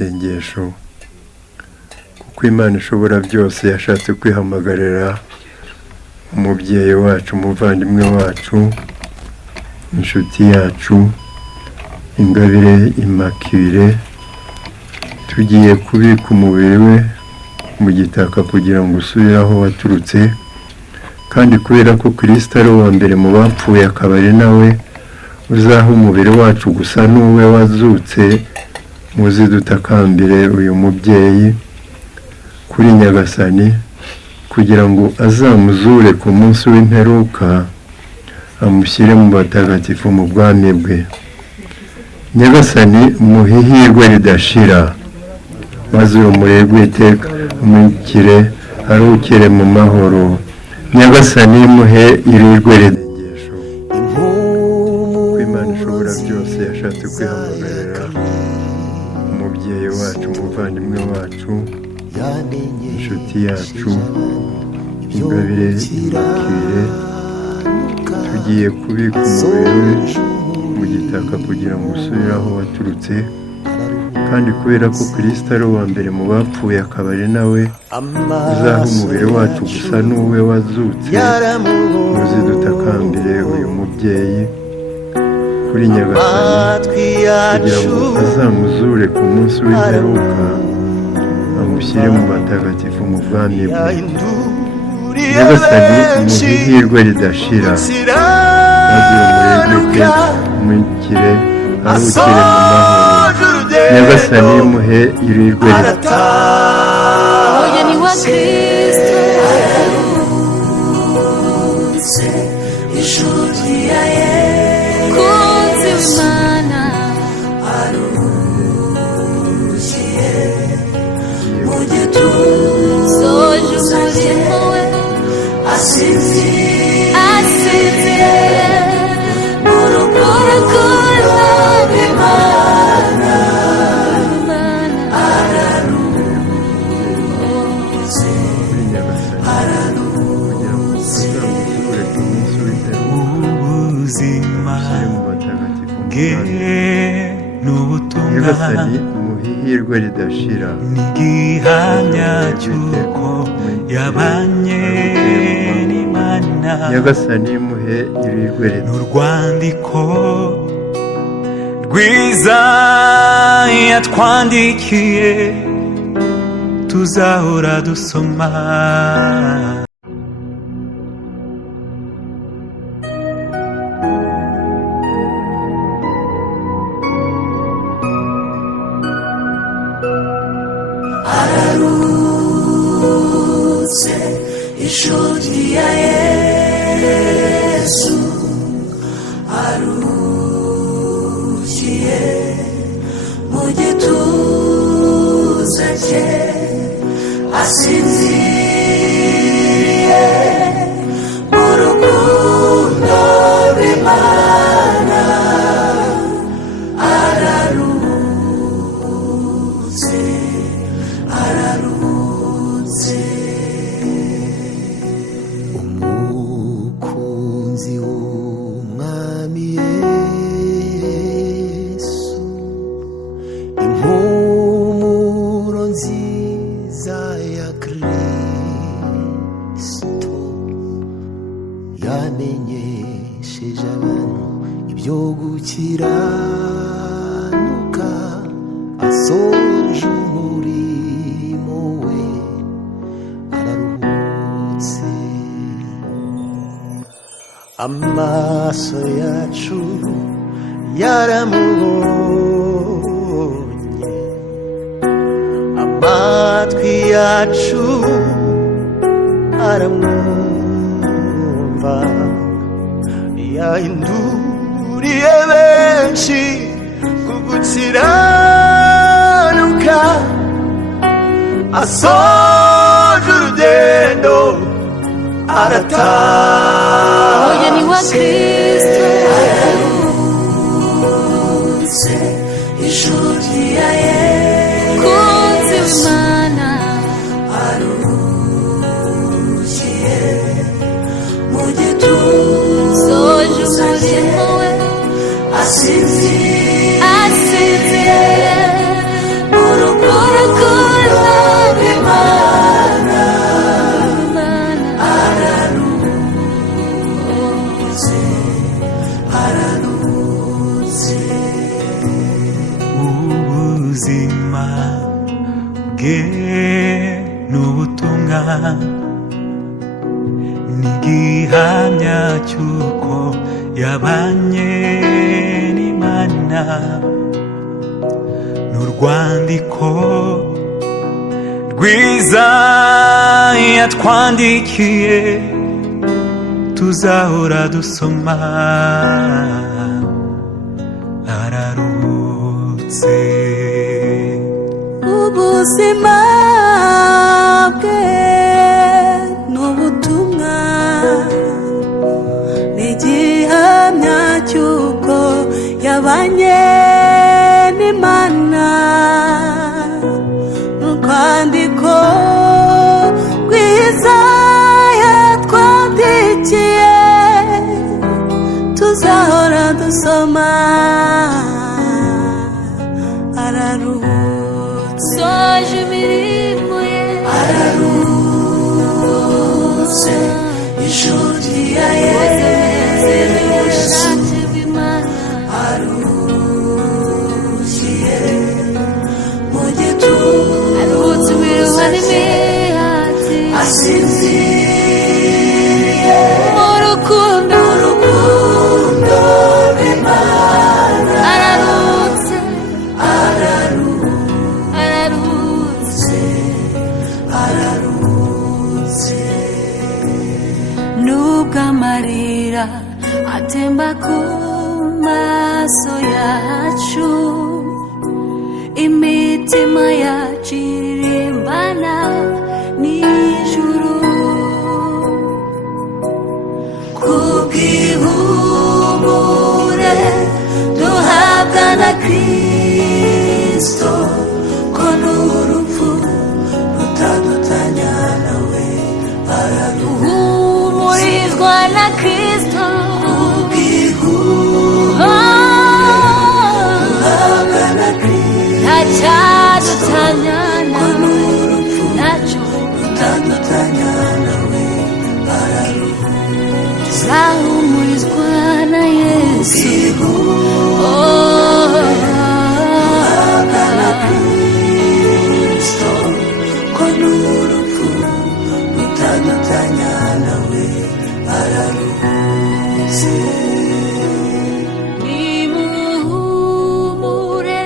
isengesho kuko Imana ishobora byose yashatse kwihamagarira umubyeyi wacu, umuvandimwe wacu, inshuti yacu Ingabire Immaculée, tugiye kubika umubiri we mu gitaka kugira ngo usubire aho waturutse, kandi kubera ko Kristo ari uwa mbere mu bapfuye akaba ari nawe uzaha umubiri wacu gusa n'uwe wazutse, muzi dutakambire uyu mubyeyi kuri Nyagasani kugira ngo azamuzure ku munsi w'imperuka, amushyire mu batagatifu mu bwami bwe. Nyagasani muhihirwe ridashira, maze urumuri rw'iteka umurikire aruhukire mu mahoro. Nyagasani muhe irirwe ridengesho kuko Imana ishobora byose yashatse kwihamagarira umubyeyi wacu, umuvandimwe wacu, inshuti yacu Ingabire Immaculée, tugiye kubika umubiri we mu gitaka kugira ngo usubire aho waturutse, kandi kubera ko Kristo ari uwa mbere mu bapfuye akaba ari nawe uzaha umubiri wacu gusa n'uwe wazutse, muzi dutakambire uyu mubyeyi kuri Nyagasani kugira ngo azamuzure ku munsi w'imperuka, amushyire mu batagatifu mu bwami bwe. Nyagasani muhihirwe ridashira, maze urumuri rw'iteka umurikire aruhukire mu mahoro. Nyagasani muhe irirwe Nyagasani muhihirwe ridashira, n'igihamya cy'uko yabanye n'Imana. Nyagasani muhe irirwe n'urwandiko rwiza yatwandikiye tuzahora dusoma. Ararutse inshuti ya Yesu, arukiye mu gituza cye, asinziriye mu rukundo rw'Imana. Ararutse, ararutse. Umukunzi w'Umwami Yesu, impumuro nziza ya Kristo, yamenyesheje abantu ibyo gukiranuka, asoje umurimo we, araruhutse. Amaso yacu yaramubonye, amatwi yacu aramwumva, yahinduriye benshi ku gukiranuka, asoje urugendo arataha. Umugeni wa Kristo ararutse, inshuti ya Yesu, kunzi w'Imana, arukiye mu gituza cye, asinziriye mu ubuzima bwe n'ubutumwa n'igihamya cy'uko yabanye n'Imana n'urwandiko rwiza yatwandikiye tuzahora dusoma. Araruhutse ubuzima bwe n'ubutumwa n'igihamya cy'uko yabanye n'Imana n'urwandiko rwiza yatwandikiye tuzahora dusoma. Araruhutse soje imirimo ye, araruhutse inshuti ya Yesu aruhukiye mu gituza, aruhutse imiruho n'imihati, asinziriye mu rukundo rw'Imana. Araruhutse araruhutse araruhutse nubwo amarira atemba ku maso yacu, imitima yacu iririmbana n'ijuru kubw'ihumure duhabwa na Kristo, ko n'urupfu rutadutanya nawe. Araruhumurizwa na Kristo duhabwa na Kristo, ntacyadutanya nawe, ntacyo rutadutanya nawe. Tuzahumurizwa na Yesu, duhabwa na Kristo, ko n'urupfu rutadutanya nawe. Araruhutse nimuhumure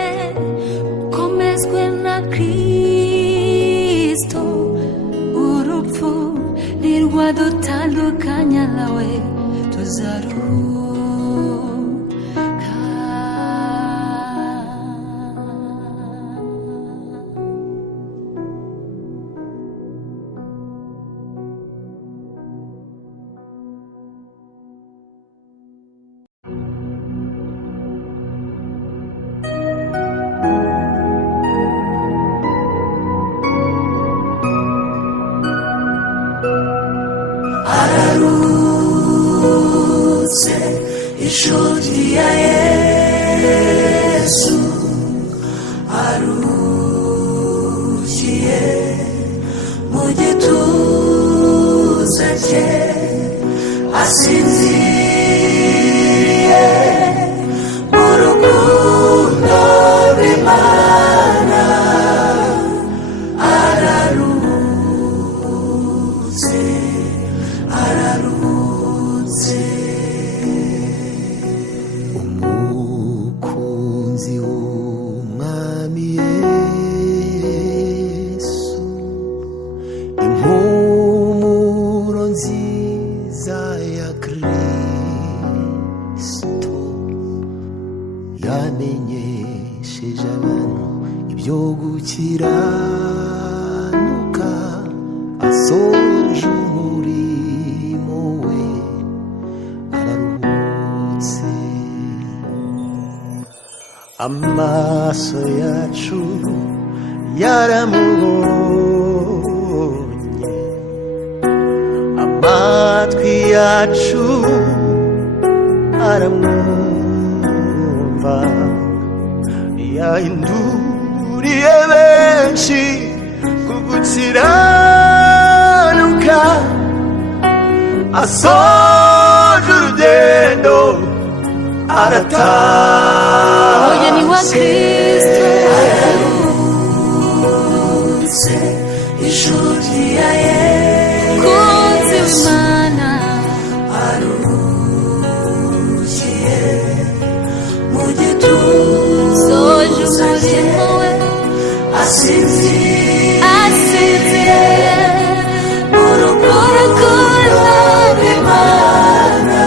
komezwe na Kristo, urupfu ntirwadutandukanya nawe, tuzaruhuka. Araruhutse inshuti ya Yesu aruhukiye mu gituza cye, asinziriye mu rukundo rw'Imana. Araruhutse araruhutse umukunzi w'umwami Yesu, impumuro nziza ya Kristo yamenyesheje abantu ibyo gukiranuka, asoje umurimo we. Araruhutse amaso yacu yaramubonye, amatwi yacu aramwumva, yahinduriye benshi ku gukiranuka, asoje urugendo arataha. umugeni wa Kristo asinziriye mu rukundo rw'Imana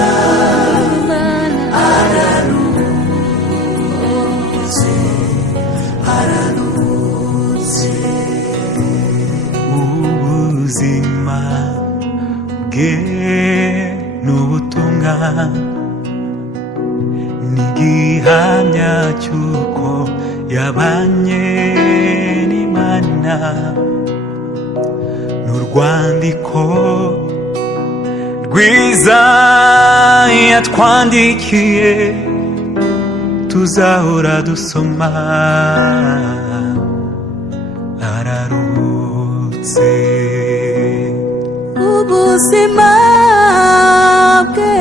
araruhutse ubuzima bwe n'ubutumwa n'igihamya cy'uko yabanye n'Imana n'urwandiko rwiza yatwandikiye tuzahora dusoma araruhutse ubuzima bwe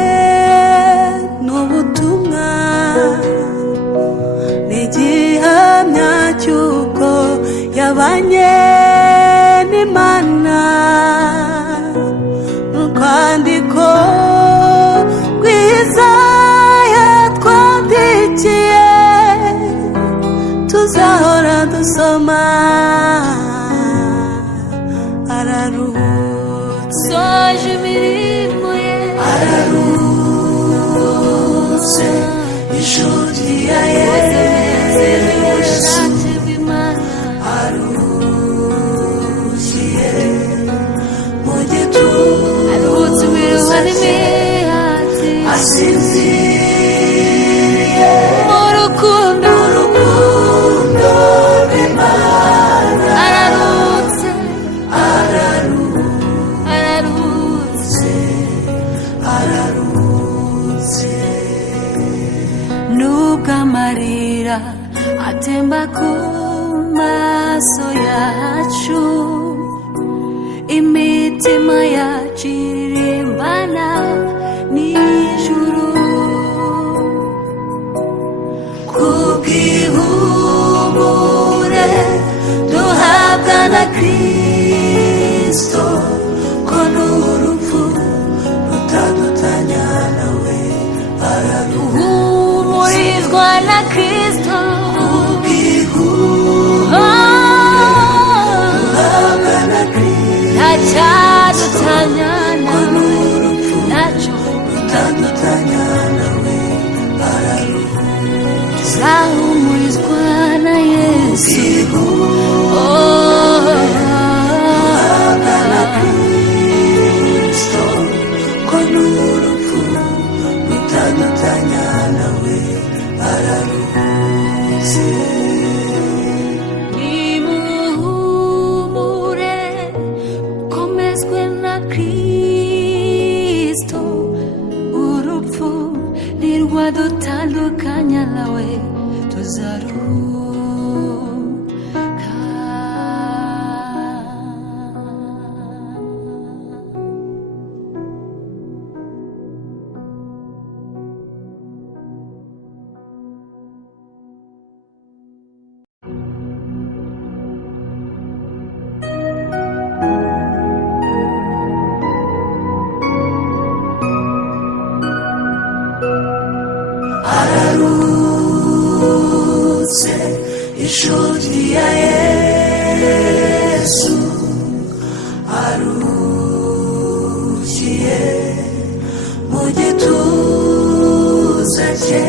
n'ubutumwa n'igihamya cy'uko yabanye n'Imana n'urwandiko rwiza yatwandikiye tuzahora dusoma araruhutse soje imirimo ye araruhutse inshuti ya Yesu aruhukiye mu gituza aruhutse imiruho n'imihati asinziriye mu rukundo rw'Imana araruhutse nubwo amarira atemba ku maso yacu imitima yacu irimbana n'ijuru kubw'ihumure duhabwa na Kristo ko n'urupfu rutadutanya nawe araruhumurizwa na Kristo duhabwa na Kristo ntacyadutanya nawe ntacyo rutadutanya nawe araruhumurizwa tuzahumurizwa na Yesu duhabwa na Kristo ko n'urupfu rutadutanya nawe araruhutse nimuhumure mukomezwe na Kristo urupfu ntirwadutandukanya nawe tuzaruhuka araruhutse inshuti ya Yesu aruhukiye mu gituza cye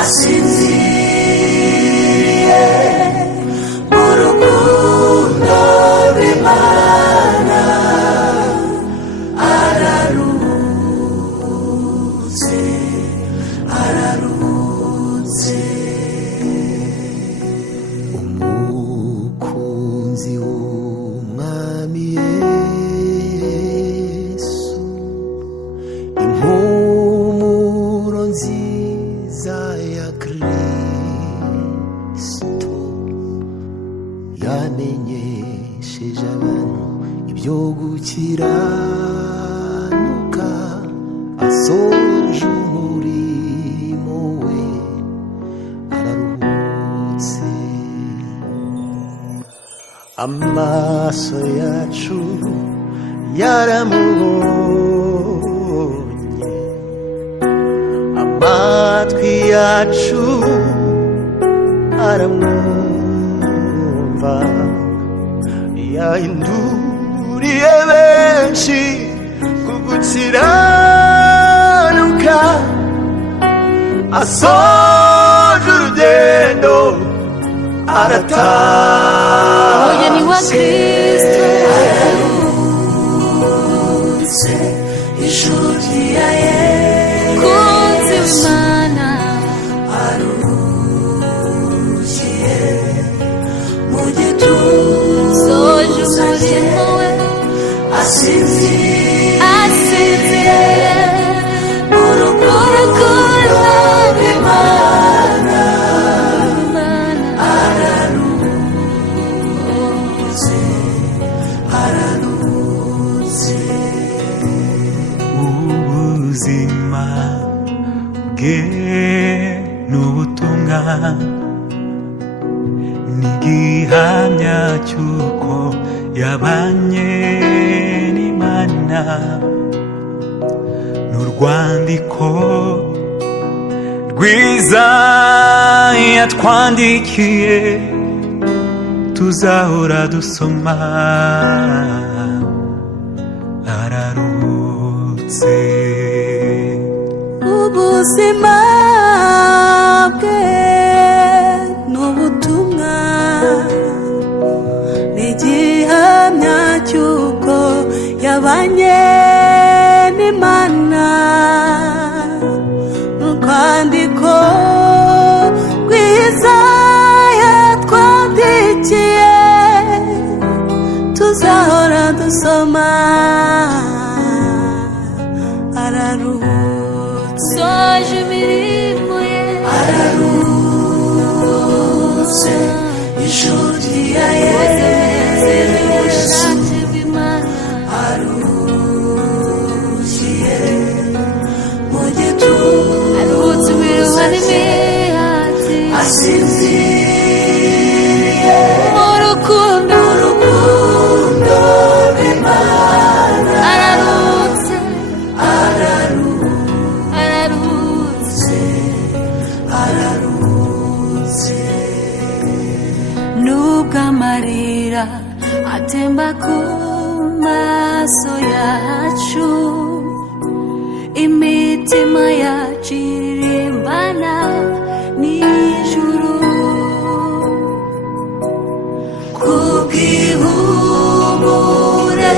asinziriye mu rukundo rw'Imana araruhutse umukunzi w'umwami Yesu impumuro nziza ya Kristo yamenyesheje abantu ibyo gukiranuka asoje umurimo we araruhutse amaso yacu yaramubonye amatwi yacu aramwumva yahinduriye benshi kugukiranuka asoje urugendo arataha umugeni wa Kristo ararutse ijuru ryaye kunzi w'Imana arukiye mu gituza soje umurimo we asinziriye mu rukundo rw'Imana ararutse ubuzima bwe n'ubutumwa n'igihamya cy'uko yabanye n'Imana n'urwandiko rwiza yatwandikiye tuzahora dusoma ararutse ubuzima bwe n'ubutumwa n'igihamya cy'uko yabanye n'Imana n'urwandiko rwiza yatwandikiye tuzahora dusoma ararutse soje imirimo ye ararutse ijuru ryaye arukiye mu gituza asinziriye mu rukundo rw'Imana ararutse ararutse nubwo amarira atemba ku maso yacu imitima yacu iririmbana n'ijuru kubw'ihumure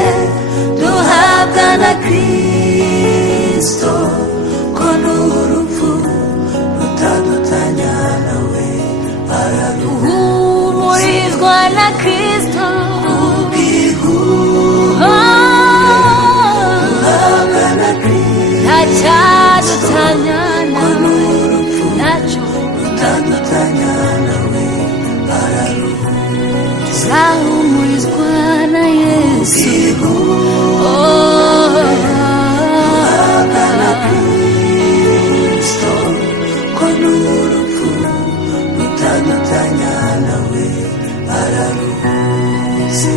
duhabwa na Kristo ko n'urupfu rutadutanya nawe uhumurizwa na Kristo duhabwa na Kristo ntacyadutanya nawe ntacyo rutadutanya nawe tuzahumurizwa na Yesu duhabwa na Kristo ko n'urupfu rutadutanya nawe ararutse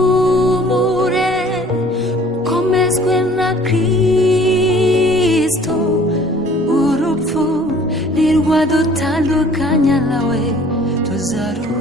nimuhumure komezwe na Kristo urupfu ntirwadutandukanya nawe tuzaruhuka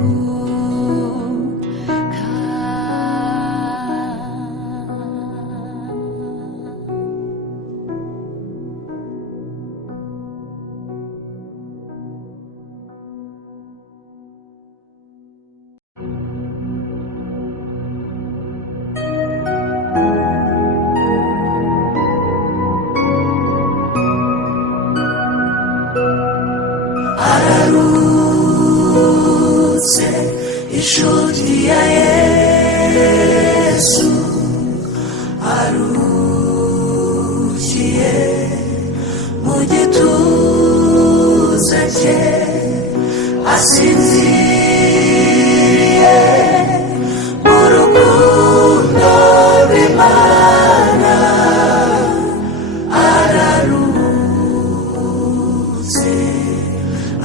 ararutse ijuru rya Yesu arukiye mu gituza cye asinziriye mu rukundo rw'Imana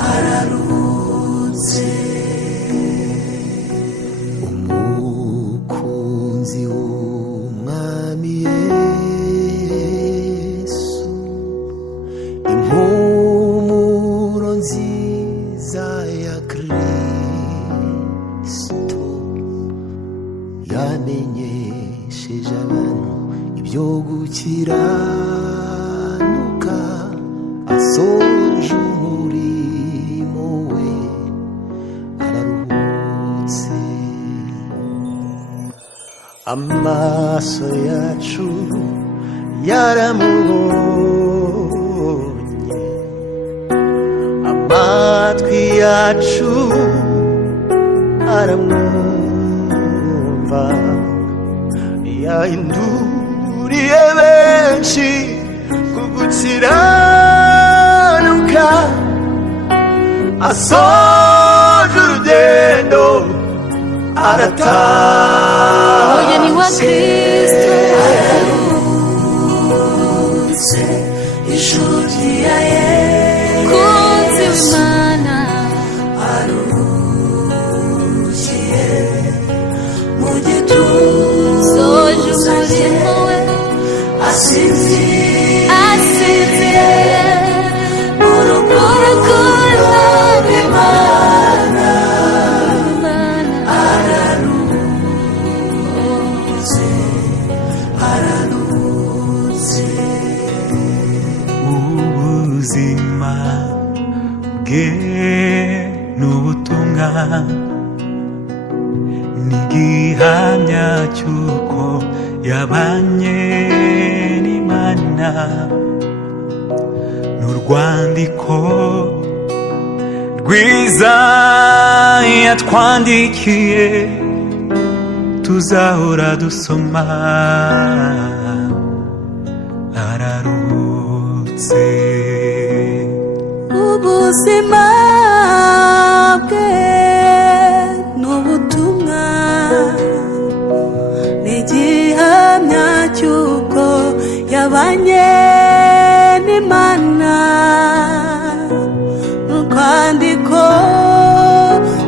ararutse umukunzi w'umwami Yesu impumuro nziza ya Kristo yamenyesheje abantu ibyo gukiranuka, asoje umurimo we araruhutse. Amaso yacu yaramubonye, amatwi yacu aramwumva, yahinduriye benshi ku gukiranuka, asoje urugendo arataha. Umugeni wa Kristo araruhutse, ijuru ryaye kunzi w'Imana aruhukiye mu gituza, soje umurimo we asinziriye mu rukundo rw'Imana. ubuzima bwe n'ubutumwa n'igihamya cy'uko yabanye n'Imana, n'urwandiko rwiza yatwandikiye tuzahora dusoma. Araruhutse. ubuzima bwe n'ubutumwa n'igihamya cy'uko yabanye n'Imana, n'urwandiko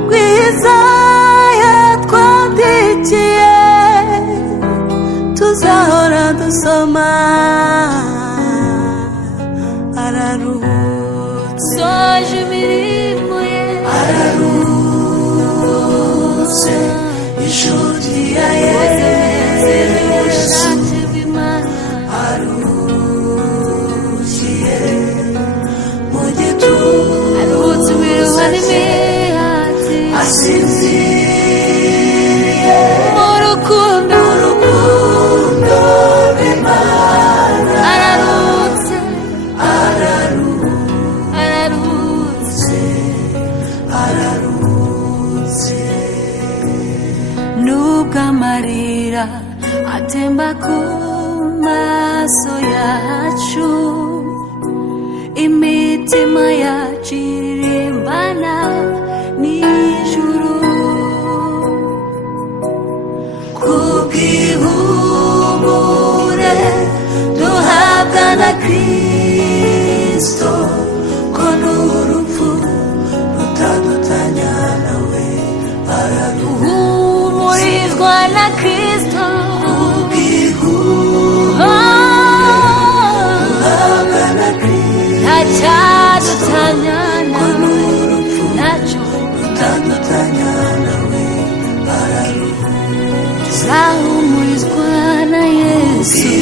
rwiza yatwandikiye tuzahora dusoma. Araruhutse, soje imirimo ye Araruhutse, ijuru ryaye ubushake bw'Imana aruhukiye mu gituza, aruhutse imiruho n'imihati asinziriye mu rukundo rw'Imana. araruhutse Araruhutse, nubwo amarira atemba ku maso yacu, imitima yacu iririmbana n'ijuru kubw'ihumure duhabwa na Kristo, ko n'urupfu rutadutanya nawe. uhumurizwa na Kristo, duhabwa na Kristo, ntacyadutanya nawe, ntacyo rutadutanya nawe. tuzahumurizwa na Yesu.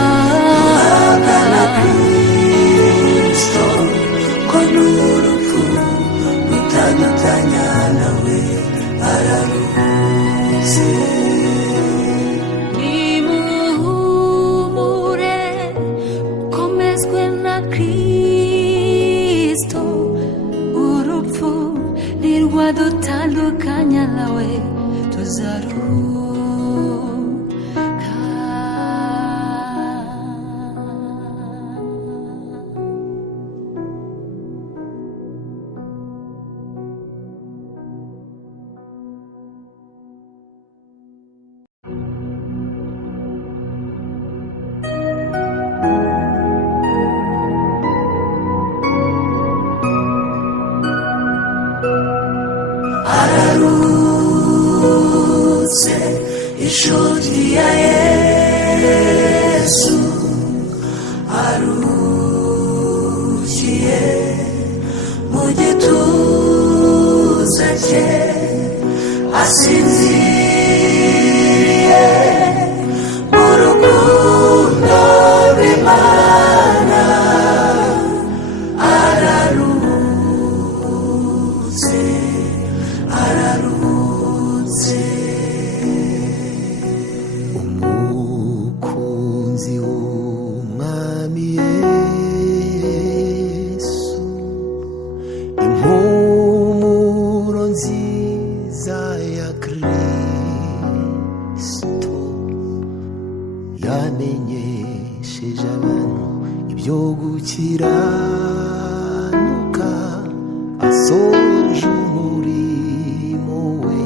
Duhabwa na Kristo, ko n'urupfu rutadutanya nawe. Araruhutse. Nimuhumure, komezwe na Kristo, urupfu ntirwadutandukanya nawe, tuzaruhuka. Araruhutse, ijuru rya Yesu aruhukiye mu gituza cye, asinziriye mu rukundo rw'Imana araruhutse araruhutse. Umukunzi w'Umwami Yesu, impumuro nziza ya Kristo yamenyesheje abantu ibyo gukiranuka, asoje umurimo we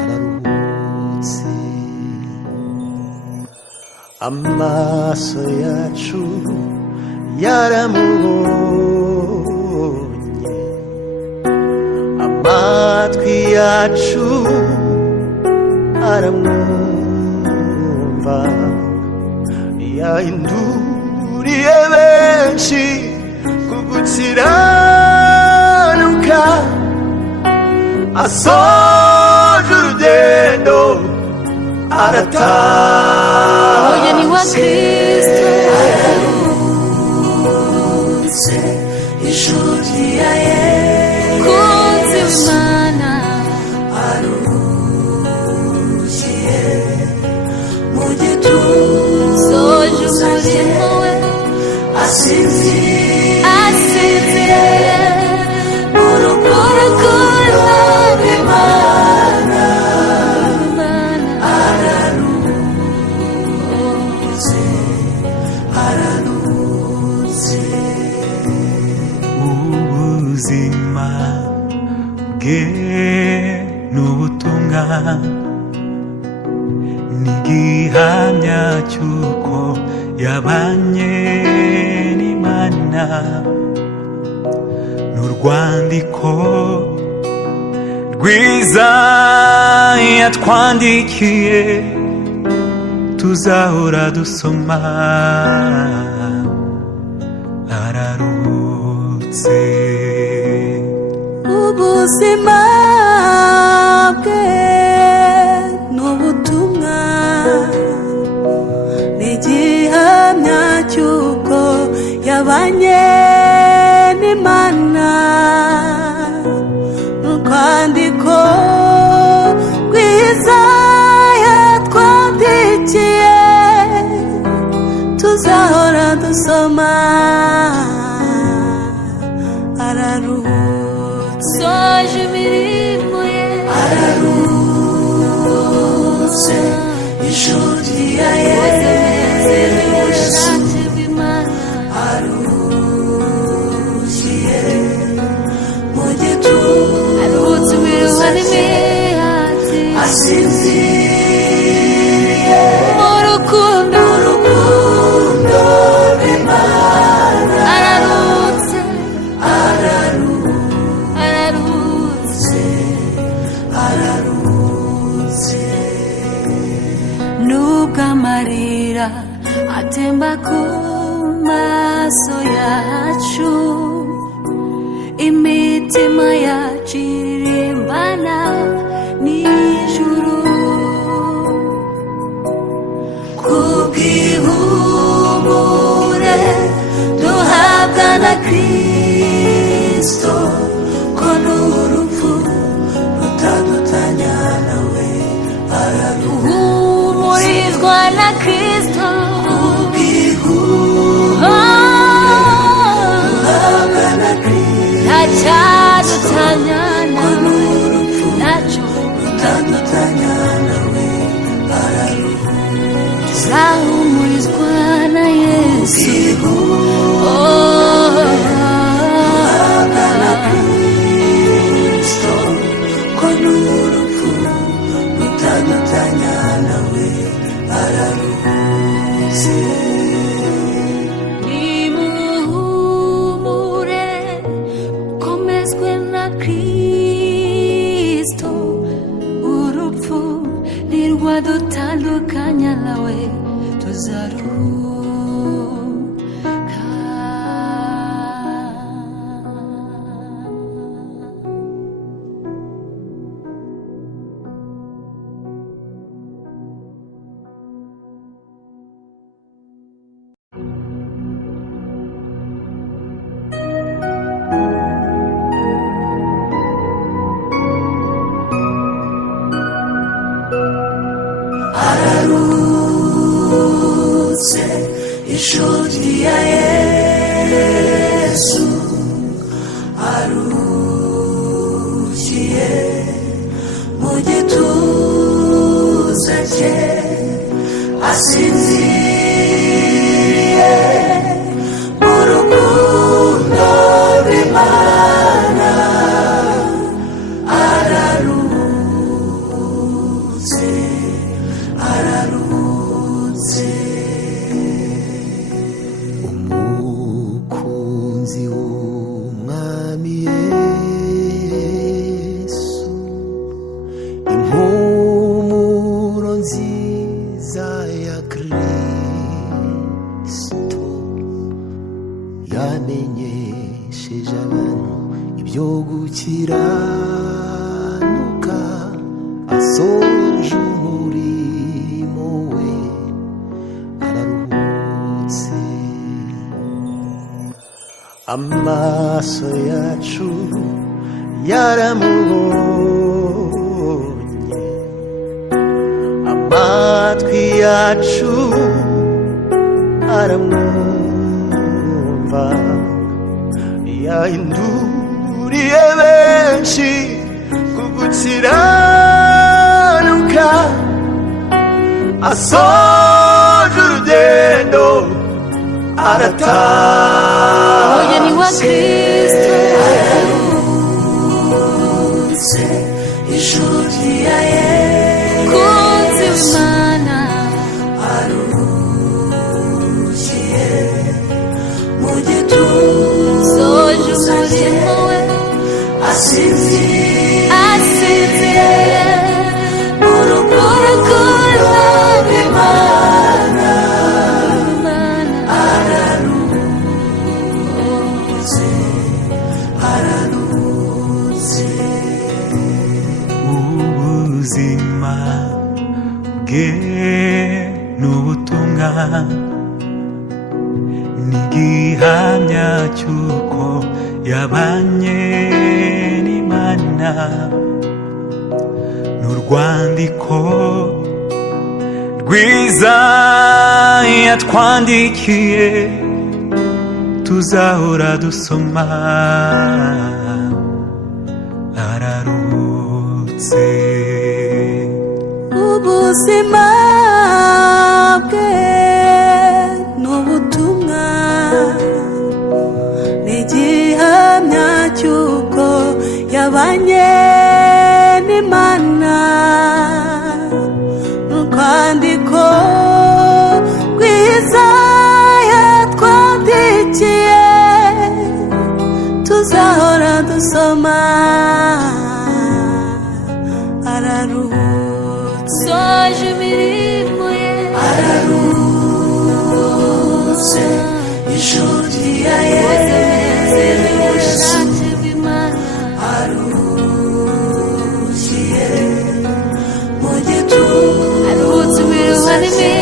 araruhutse. Amaso yacu yaramubonye, amatwi yacu aramwumva, yahinduriye benshi ku gukiranuka, asoje urugendo arataha. Umugeni wa Kristo araruhutse, inshuti ya Yesu, kunzi w'Imana aruhukiye mu gituza soje umurimo we asinziriye mu rukundo rw'Imana araruhutse araruhutse. ubuzima bwe n'ubutumwa n'igihamya cy'uko yabanye n'Imana, n'urwandiko rwiza yatwandikiye tuzahora dusoma. Araruhutse. ubuzima bwe n'ubutumwa n'igihamya cy'uko yabanye n'Imana, n'urwandiko rwiza yatwandikiye tuzahora dusoma. Araruhutse soje imirimo ye araruhutse, inshuti ya Yesu, aruhukiye mu gituza aruhutse imiruho n'imihati asinziriye mu rukundo rw'Imana araruhutse araruhutse araruhutse. nubwo amarira atemba ku maso yacu, imitima yacu irimbana n'ijuru kubw'ihumure duhabwa na Kristo, ko n'urupfu rutadutanya nawe humurizwa na Kristo. duhabwa na Kristo, Ntacyadutanya nawe, ntacyo rutadutanya nawe tuzahumurizwa na Yesu. duhabwa na Kristo, ko n'urupfu rutadutanya nawe araruhutse. Nimuhumure, mukomezwe na Kristo, urupfu ntirwadutandukanya nawe tuzaruhuka. ishuri ya Yesu arukiye mu gituza cye asinziriye mu rukundo rw'Imana ararutse ararutse umukunzi w'umwami Yesu impumuro nziza ya Kristo yamenyesheje abantu ibyo gukiranuka asoje umurimo we araruhutse amaso yacu yaramubonye amatwi yacu aramwumva yahinduriye benshi ku gukiranuka asoje urugendo arataha Umugeni wa Kristo ararutse ishuri ya Yesu kunzi w'Imana arukiye mu gituza soje umurimo we asinziriye mu rukundo rw'Imana ararutse ararutse ubuzima bwe n'ubutumwa n'igihamya cy'uko yabanye n'Imana n'urwandiko rwiza yatwandikiye tuzahora dusoma ararutse ubuzima bwe n'ubutumwa n'igihamya cy'uko yabanye n'Imana n'urwandiko rwiza yatwandikiye tuzahora dusoma ararutse soje imirimo ye ararutse ishuri ya Yesu arukiye mu gituza cye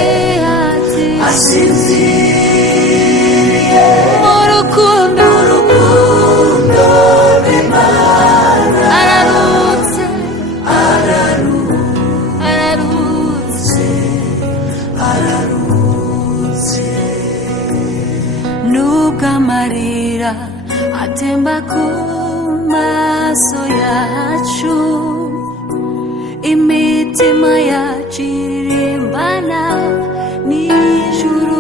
asinziriye mu rukundo rw'Imana ararutse ararutse ararutse nubwo amarira atemba ku maso yacu imitima yacu iririmbana n'ijuru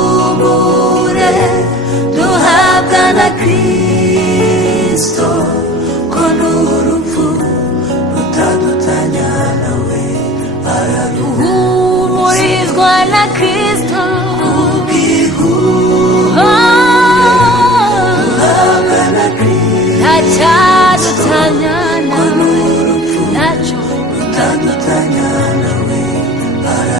kubw'ihumure duhabwa na Kristo ko n'urupfu rutadutanya nawe humurizwa na Kristo kubw'ihumure duhabwa na Kristo